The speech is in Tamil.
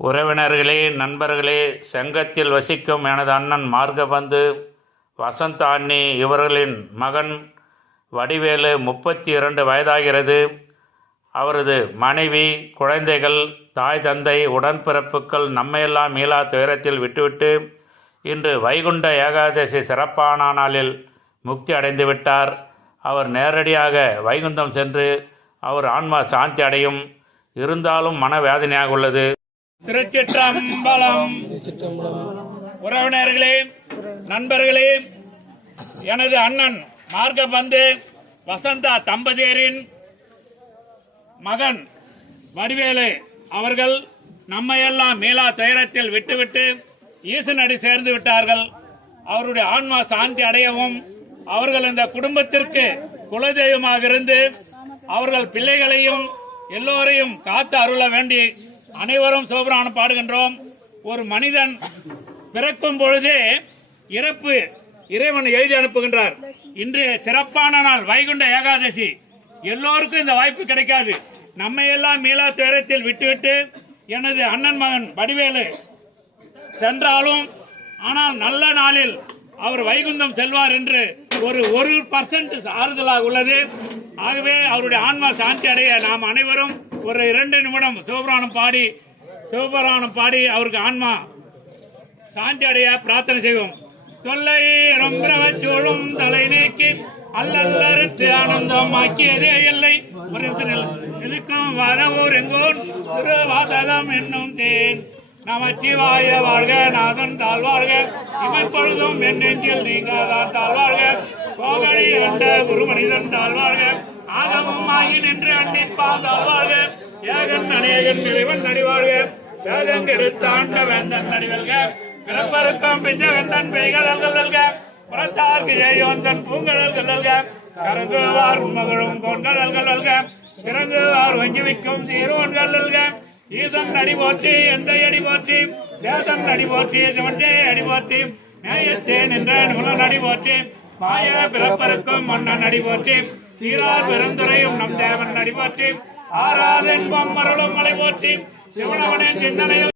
உறவினர்களே, நண்பர்களே, செங்கத்தில் வசிக்கும் எனது அண்ணன் மார்கபந்து, வசந்த அண்ணி இவர்களின் மகன் வடிவேலு 32 வயதாகிறது. அவரது மனைவி, குழந்தைகள், தாய் தந்தை, உடன்பிறப்புகள் நம்மையெல்லாம் மீளா துயரத்தில் விட்டுவிட்டு இன்று வைகுண்ட ஏகாதசி சிறப்பான நாளில் முக்தி அடைந்து விட்டார். அவர் நேரடியாக வைகுந்தம் சென்று அவர் ஆன்மா சாந்தி அடையும். இருந்தாலும் மனவேதனையாக உள்ளது. திருச்சிற்றம்பலம். உறவினர்களே, நண்பர்களே, எனது அண்ணன் மார்கபந்து வசந்தா தம்பதியரின் மகன் வடிவேலு அவர்கள் நம்மையெல்லாம் மீளா துயரத்தில் விட்டுவிட்டு ஈசனடி சேர்ந்து விட்டார்கள். அவருடைய ஆன்மா சாந்தி அடையவும், அவர்கள் இந்த குடும்பத்திற்கு குலதெய்வமாக இருந்து அவர்கள் பிள்ளைகளையும் எல்லோரையும் காத்து அருள வேண்டி அனைவரும் சிவபுராணம் பாடுகின்றோம். ஒரு மனிதன் பிறக்கும் பொழுதே இறப்பு இறைவன் எழுதி அனுப்புகின்றார். இன்றைய சிறப்பான நாள் வைகுண்ட ஏகாதசி. எல்லோருக்கும் இந்த வாய்ப்பு கிடைக்காது. நம்மையெல்லாம் மீளா துயரத்தில் விட்டுவிட்டு எனது அண்ணன் மகன் வடிவேலு சென்றாலும், ஆனால் நல்ல நாளில் அவர் வைகுந்தம் செல்வார் என்று ஒரு 1% ஆறுதலாக உள்ளது. ஆகவே அவருடைய ஆன்மா சாந்தி அடைய நாம் அனைவரும் ஒரு 2 நிமிடம் சிவபுராணம் பாடி அவருக்கு ஆன்மா சாந்தி அடைய பிரார்த்தனை செய்வோம். தொல்லை ரொம்பச்சோழும் தலை நீக்கி அல்லல்லறுத்து ஆனந்தம் ஆக்கியதே இல்லை. இருக்கும் வரவூர் எங்கோன் திருவாதகம் என்னும் தேன் நமச்சிவாய வாழ்க, நாதன் தாழ்வாழ்க, இமைப்பொழுதும் என் நெஞ்சில் நீங்காதான் தாழ்வாழ்க, கோகழி கண்ட குரு மனிதன் தாழ்வாழ்க, ஆகமும் ஆகி நின்று அன்னிப்பா தாழ்வாழ்க, ஏகன் அநேகன் இறைவன் நடிவாழ்க, வேதம் எடுத்தாண்ட வேந்தன் நடிவல்க, பிறப்பருக்கம் பிஞ்ச வெந்தன் பெய்கடல்கள் வெல்க, புறத்தார்க்கு ஏயோந்தன் பூங்கடல்கள் வெல்க, கரங்குவார் மகளும் கொண்டடல்கள் வெல்க, சிறங்குவார் வங்கி வைக்கும் சீரோன்கள் வெல்க, ஈசன் அடி போற்றி, எந்த அடி போற்றி, தேசம் அடி போற்றி, சிவந்தே அடி போற்றி, நேயத்தே நின்ற நிபுணன் அடி போற்றி, மாய பிறப்பருக்கும் மன்னன் அடி போற்றி, சீரார் பெருந்துரையும் நம் தேவன் அடி போற்றி, ஆறாதென்பம் மருளும் மலை போற்றி, சிவனவனின் சிந்தனையில்